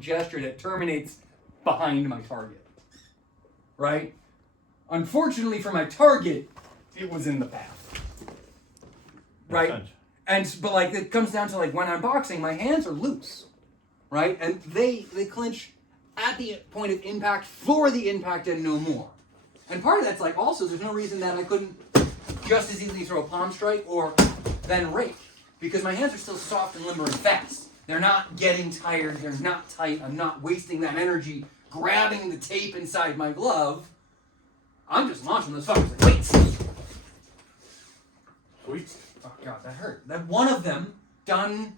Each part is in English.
gesture that terminates behind my target. Right? Unfortunately for my target, it was in the path. Right? But like it comes down to like when I'm boxing, my hands are loose. Right? And they clinch at the point of impact for the impact and no more. And part of that's like also there's no reason that I couldn't just as easily throw a palm strike or then rake. Because my hands are still soft and limber and fast. They're not getting tired, they're not tight, I'm not wasting that energy grabbing the tape inside my glove. I'm just launching those fuckers like weights. Sweet. Oh god, that hurt. That one of them done,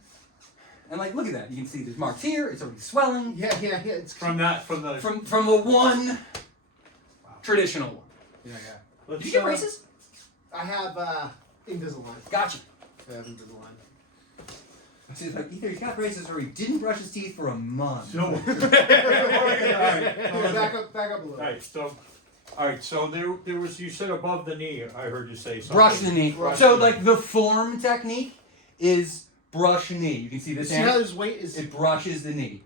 and like look at that. You can see there's marks here. It's already swelling. Yeah. It's From the the one traditional one. Yeah. Did you get braces? I have Invisalign. Gotcha. I have Invisalign. See, it's like either he got braces or he didn't brush his teeth for a month. So, Back up a little. Alright, so there was, you said above the knee, I heard you say something. Brush the knee. Brush So the like the form technique is brush knee. You can see this See hand. how his weight is. It brushes the knee.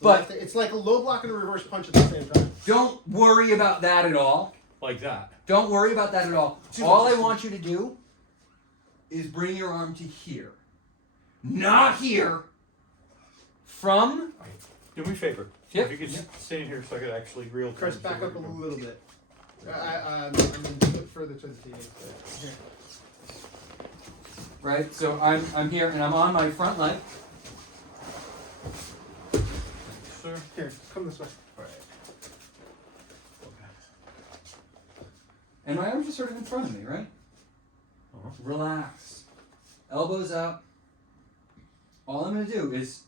But it's like a low block and a reverse punch at the same time. Don't worry about that at all. Like that. Don't worry about that at all. All I want you to do is bring your arm to here. Not here. From. Do me a favor. Yep. If you could stay in here so I could actually real time. Chris, back up a little bit. I mean, a bit further to the TV. Here. Right? So I'm here and I'm on my front leg. Sir. Here, come this way. And my arm's just sort of in front of me, right? Uh-huh. Relax. Elbows up. All I'm going to do is,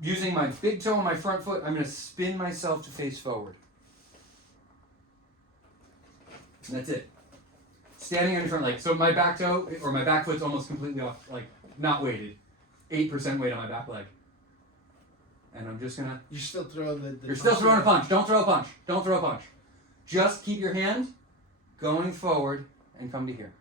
using my big toe on my front foot, I'm going to spin myself to face forward. And that's it. Standing on your front leg. So my back toe, or my back foot's almost completely off, like, not weighted. 8% weight on my back leg. And I'm just going to... You're still throwing the You're still throwing a punch. Don't throw a punch. Don't throw a punch. Just keep your hand going forward and come to here.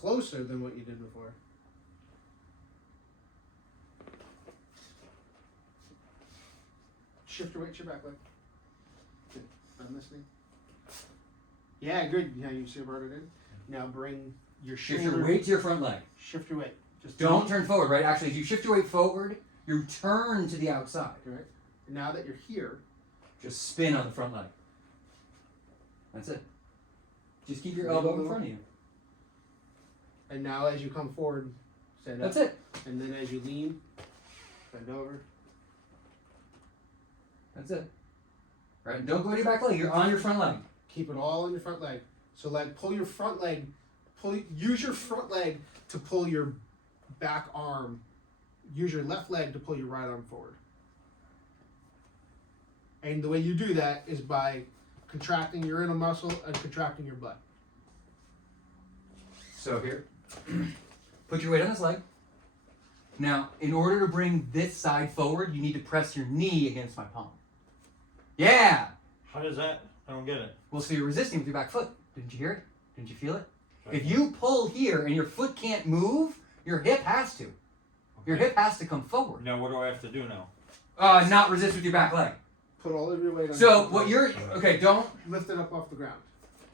Closer than what you did before. Shift your weight to your back leg. Good. I'm listening. Yeah, good. Yeah, you see brought it in. Now bring your shoulder. Shift your weight to your front leg. Shift your weight. Just Don't turn forward, right? Actually, if you shift your weight forward, you turn to the outside. Right. Now that you're here, Just spin on the front leg. That's it. Just keep your elbow in front of you. and now as you come forward, stand up. That's it. And then as you lean, bend over. That's it. Right? Don't go to your back leg. You're on your front leg. Keep it all on your front leg. So like pull your front leg, use your front leg to pull your back arm. Use your left leg to pull your right arm forward. And the way you do that is by contracting your inner muscle and contracting your butt. So here, put your weight on this leg. Now, in order to bring this side forward, you need to press your knee against my palm. Yeah! How does that? I don't get it. Well, so you're resisting with your back foot. Didn't you hear it? Didn't you feel it? If you pull here and your foot can't move, your hip has to. Your hip has to come forward. Now what do I have to do now? Not resist with your back leg. Put all of your weight on So your what leg. you're, okay, don't, Lift it up off the ground.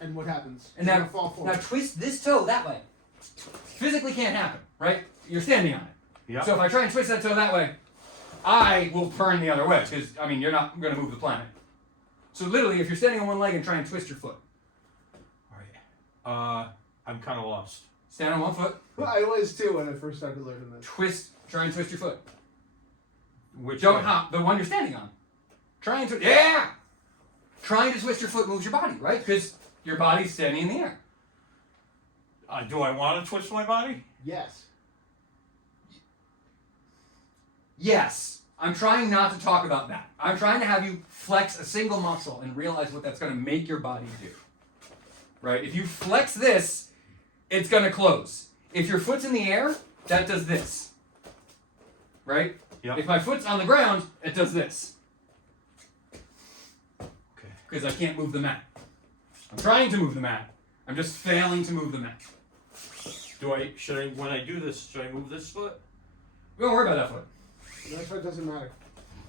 And what happens? and You're now, gonna fall now forward. twist this toe that way. Physically can't happen, right? You're standing on it. Yeah. So if I try and twist that toe that way, I will turn the other way, because, I mean, you're not going to move the planet. So literally, if you're standing on one leg and try and twist your foot, Alright. I'm kind of lost. stand on one foot, Well, I was too when I first started learning this. try and twist your foot. Which Don't way? hop, the one you're standing on. Try and twist, yeah! Trying to twist your foot moves your body, right? Because your body's standing in the air. Do I want to twist my body? Yes. Yes. I'm trying not to talk about that. I'm trying to have you flex a single muscle and realize what that's going to make your body do. Right? If you flex this, it's going to close. If your foot's in the air, that does this. Right? Yep. If my foot's on the ground, it does this. Okay. Because I can't move the mat. I'm trying to move the mat. I'm just failing to move the mat. when I do this, should I move this foot? Don't worry about that foot. That foot doesn't matter.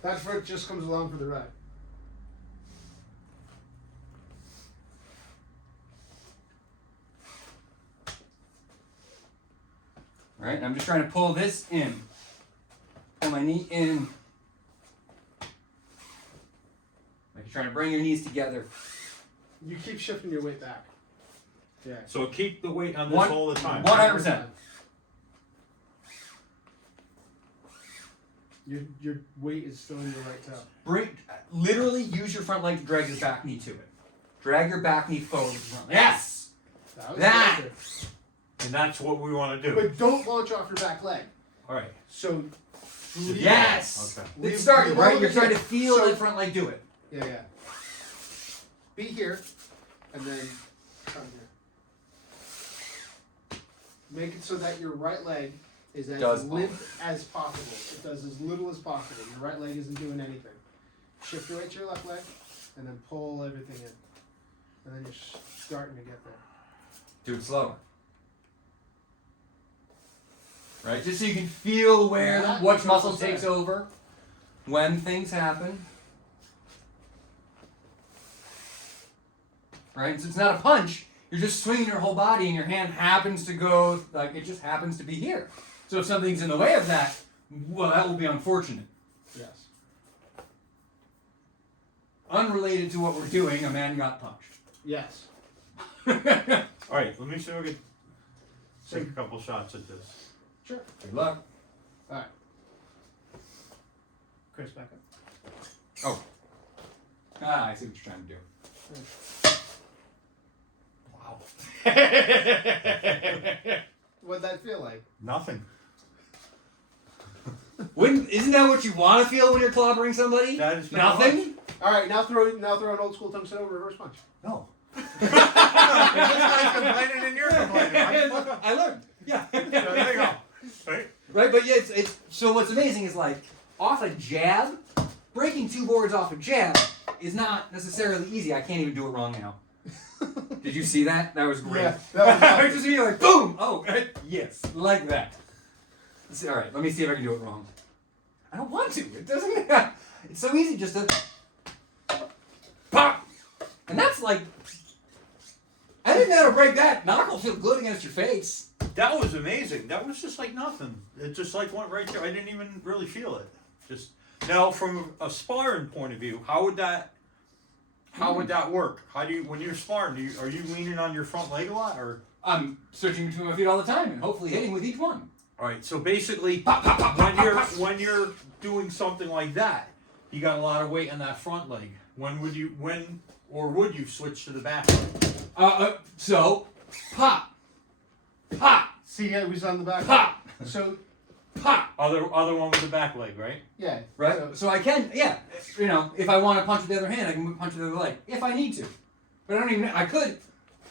That foot just comes along for the ride. All right, I'm just trying to pull this in. Pull my knee in. Like you're trying to bring your knees together. You keep shifting your weight back. Yeah. So keep the weight on this One- all the time. 100%. Your weight is still in your right toe. Literally use your front leg to drag your back knee to it. Drag your back knee forward. Yes! Was That! good. And that's what we want to do. But don't launch off your back leg. All right. So. leave- Yes! Okay. It's starting, leave all right? of You're it trying to here. feel So- that front leg do it. Yeah. Be here, and then come here. Make it so that your right leg is as Does limp as possible. It does as little as possible. Your right leg isn't doing anything. Shift your weight to your left leg, and then pull everything in. And then you're starting to get there. Do it slower. Right? Just so you can feel where That what is muscle also takes sad. over when things happen. Right? So it's not a punch. You're just swinging your whole body and your hand happens to go, like, it just happens to be here. So if something's in the way of that, well, that will be unfortunate. Yes. Unrelated to what we're doing, a man got punched. Yes. All right. Let me see if I can take a couple shots at this. Sure. Good luck. All right. Chris, back up. Oh. Ah, I see what you're trying to do. Wow. What'd that feel like? Nothing. Isn't that what you want to feel when you're clobbering somebody? That is Nothing? All right, now throw an old school tongue over reverse punch. No. This guy's complaining and you're complaining. I learned. Yeah. So there you go. Right? Right, but yeah, it's so what's amazing is like off a jab, breaking two boards off a jab is not necessarily easy. I can't even do it wrong now. Did you see that? That was great. Yeah, that was I awesome. just feel like boom. Oh, yes, like that. All right, let me see if I can do it wrong. I don't want to. It doesn't. It's so easy just to pop, and that's like. I think that'll break that. Knock will feel good against your face. That was amazing. That was just like nothing. It just like went right there. I didn't even really feel it. Just now, from a sparring point of view, how would that work? How do you, when you're sparring, are you leaning on your front leg a lot, or? I'm searching between my feet all the time and hopefully hitting with each one. All right. So basically, Pop, pop, pop, pop, pop, pop. when you're doing something like that, you got a lot of weight on that front leg. Would you switch to the back leg? So, pop, pop, See, yeah, we was on the back. pop, So, pop. Other one with the back leg, right? yeah. Right? So, So I can, yeah. You know, if I want to punch with the other hand, I can punch with the other leg. If I need to. But I don't even, I could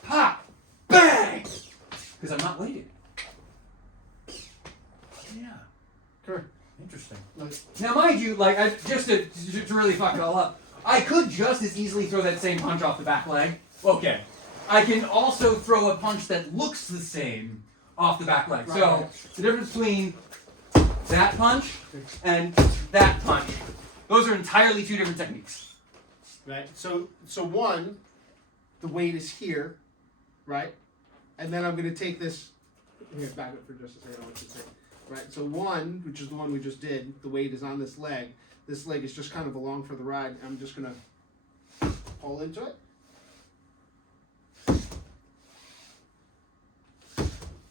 pop, bang! Because I'm not weighted. Yeah. Sure. Interesting. Like, Now, mind you, like, just to really fuck it all up, I could just as easily throw that same punch off the back leg. Okay. I can also throw a punch that looks the same off the back leg. Right. So, the difference between that punch and that punch, those are entirely two different techniques. right. So one, the weight is here, right? And then I'm gonna take this. Here, back up for just a second. I want you to say. Right. So one, which is the one we just did, the weight is on this leg. This leg is just kind of along for the ride. I'm just gonna pull into it.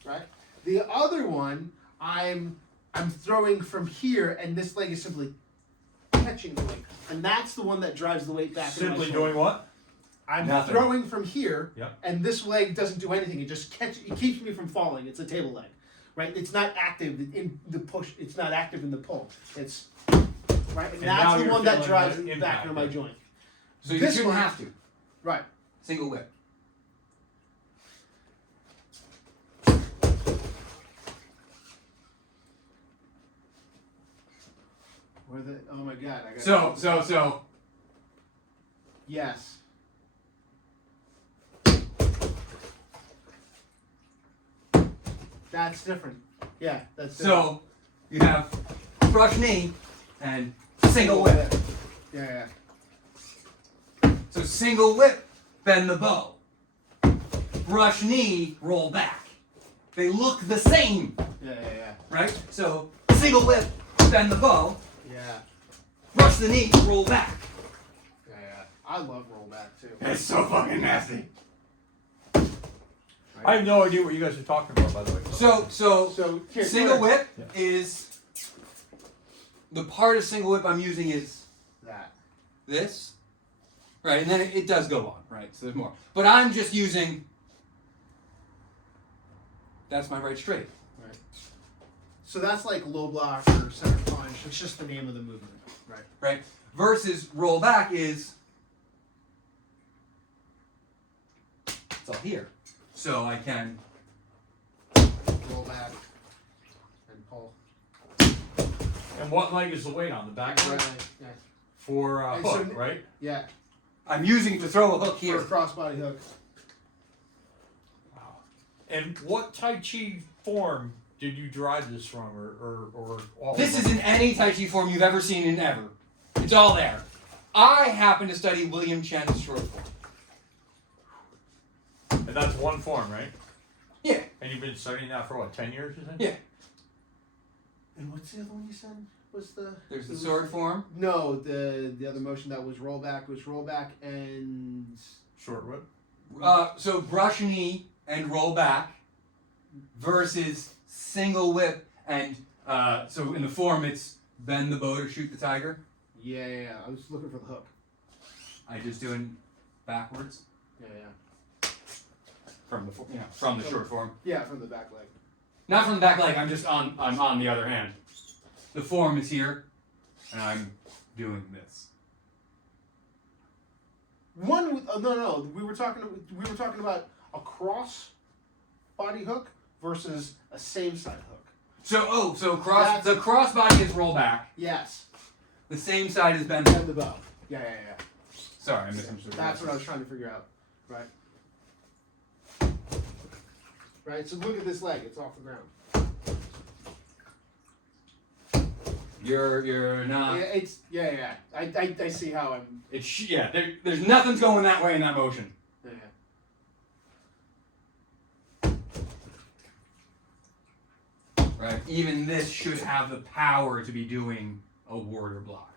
Right. The other one, I'm throwing from here, and this leg is simply catching the weight, and that's the one that drives the weight back. into my Simply shoulder. doing what? I'm Nothing. throwing from here, Yep. and this leg doesn't do anything. It just it keeps me from falling. It's a table leg, right? It's not active in the push. It's not active in the pull. It's right, and now that's the you're one that feeling drives the the back of my impact. joint. So you This shouldn't one- have to. Right. Single whip. Where the? Oh my God! I got. So. Yes. That's different. Yeah, that's different. So you have brush knee and single whip. Yeah. So single whip, bend the bow. Brush knee, roll back. They look the same, Yeah. right? So single whip, bend the bow. Yeah. Brush the knee, roll back. Yeah. I love rollback too. It's so fucking nasty. I have no idea what you guys are talking about, by the way. So here, single go ahead. whip is the part of single whip I'm using is That. this, right? And then it does go on, right? So there's more. But I'm just using. That's my right straight. Right. So that's like low block or center punch. It's just the name of the movement. Right. Right? Versus roll back is it's all here. So I can Roll back and pull. And what leg is the weight on? The back leg? Yeah. For And hook, so- right? Yeah. I'm using to throw a hook For here. a crossbody hook. Wow. And what Tai Chi form did you derive this from, or all This of is them? in any Tai Chi form you've ever seen in ever. It's all there. I happen to study William Chen's short form. And that's one form, right? Yeah. And you've been studying that for what, 10 years, you think? Yeah. And what's the other one you said? Was the There's the sword form. No, the other motion that was rollback and Short whip? So brush knee and roll back versus single whip and so in the form it's bend the bow to shoot the tiger. yeah. I was looking for the hook. I just doing backwards Yeah. from the from the short form. Yeah, from the back leg. Not from the back leg. I'm on the other hand. The form is here, and I'm doing this. One with no. We were talking about a cross body hook versus a same side hook. So the That's- crossbody is roll back. Yes. The same side is bend. Bend the bow. Yeah. Sorry, I misunderstood. That's what I was trying to figure out. Right. Right. So look at this leg. It's off the ground. You're not. Yeah. I see how I'm. There's nothing's going that way in that motion. Yeah. Right. Even this should have the power to be doing a ward or block.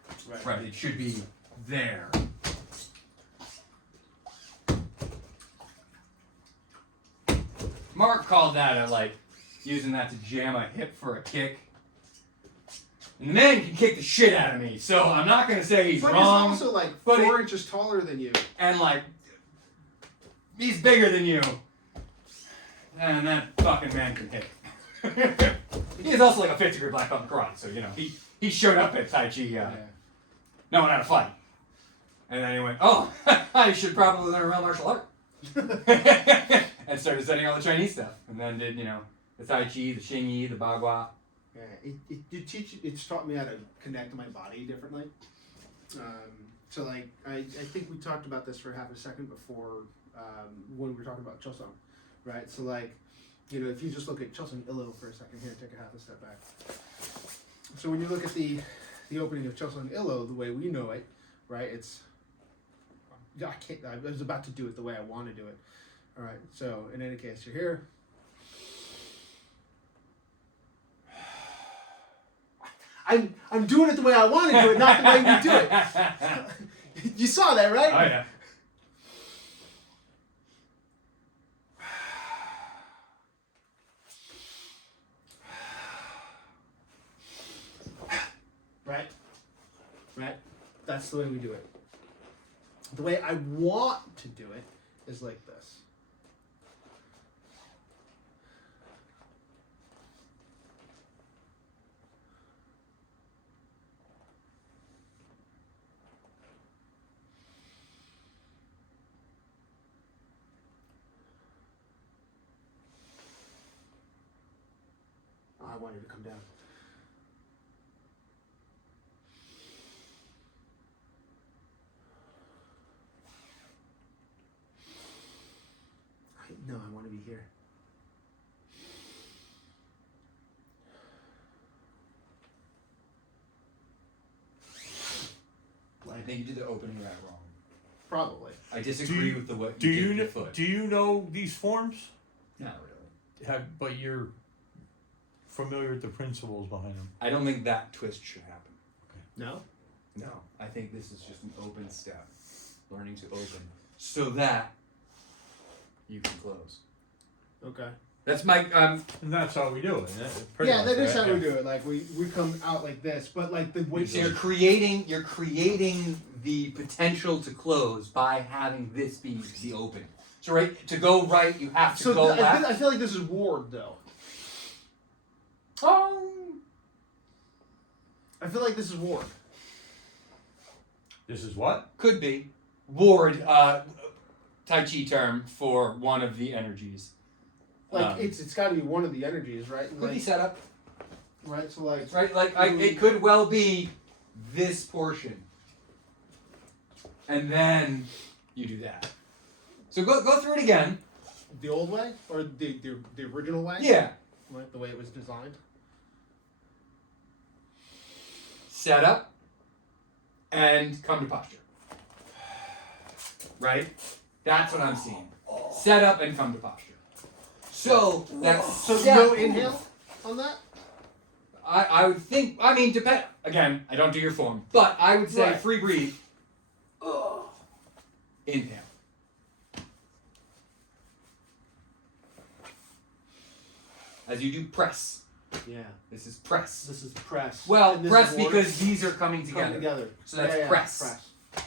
Right. It should be there. Mark called that using that to jam a hip for a kick. And the man can kick the shit out of me, so I'm not gonna say he's But wrong. he's also like but 4 inches taller than you. And he's bigger than you. And that fucking man can hit. He is also like a 50 degree black belt in karate, so he showed up at Tai Chi knowing how to fight. And then he went, oh, I should probably learn a real martial art. And started studying all the Chinese stuff. And then did, the Tai Chi, the Xingyi, the Bagua. Yeah, it's taught me how to connect to my body differently. So I think we talked about this for half a second before when we were talking about Chosung, right? So if you just look at Chosung Illo for a second here, take a half a step back. So when you look at the opening of Chosung Illo, the way we know it, right? I was about to do it the way I want to do it. All right. So in any case, you're here. I'm doing it the way I want to do it, not the way we do it. You saw that, right? Oh, yeah. Right? That's the way we do it. The way I want to do it is like this. Oh, I want you to come down. No, I want to be here. think you did the opening right wrong. Probably. I disagree with the way Do you you did your kn- foot. do you know these forms? Not really. But you're familiar with the principles behind them. I don't think that twist should happen. No. No, I think this is just an open step. Learning to open so that you can close. Okay. That's my And that's how we do it. Pretty Yeah, much, that is right? how we do it. Like we come out like this, but like the way. So you're creating the potential to close by having this be the open. So right to go right, you have to So go I left. feel like this is ward though. I feel like this is ward. This is what? Could be ward, Tai Chi term for one of the energies. Like it's got to be one of the energies, right? And Could be like, set up. right. So like. Right, like it could well be this portion, and then you do that. So go through it again. The old way or the original way? Yeah. Like the way it was designed. Set up, and come to posture. Right? That's what I'm seeing. Set up and come to posture. So that's So no inhale on that. I would think. I mean, depend. Again, I don't do your form, but I would say Right. free breathe. Inhale. As you do press. Yeah. This is press. This is press. Well, And this press is ward. because these are coming Come together. together. So that's Yeah, press. Press.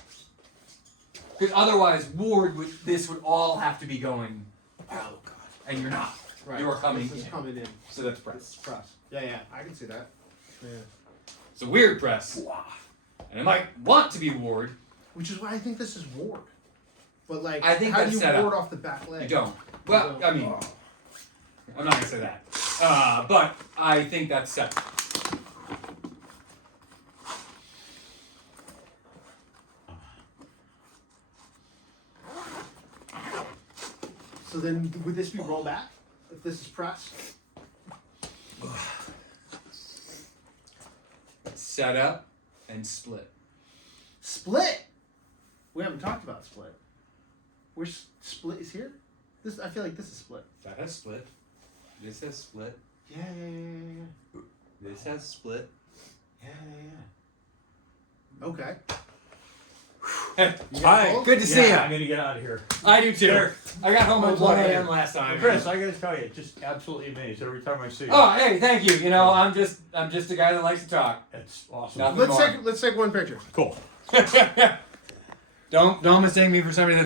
Because otherwise, ward this would all have to be going, Oh god. and you're not. Right. You're coming This is in. coming in. So that's This press. is press. Yeah, I can see that. Yeah. It's a weird press, and it might want to be ward. Which is why I think this is ward. But like, I think how that's do you set up. ward off the back leg? You don't. Well, don't. I mean, I'm not gonna say that, but I think that's set. So then, would this be roll back if this is press? Set up and split. Split. We haven't talked about split. Where's split is here? This I feel like this is split. That has split. This has split. Yeah. This has split. Okay. Hi. both? Good to see I'm you. gonna get out of here. I do too. Sure. I got home at Oh, 1 boy. a.m. last time. Chris, I gotta tell you, just absolutely amazed every time I see you. Oh, hey, thank you. You know, I'm just a guy that likes to talk. It's awesome. Nothing more. Let's take one picture. Cool. Don't mistake me for somebody that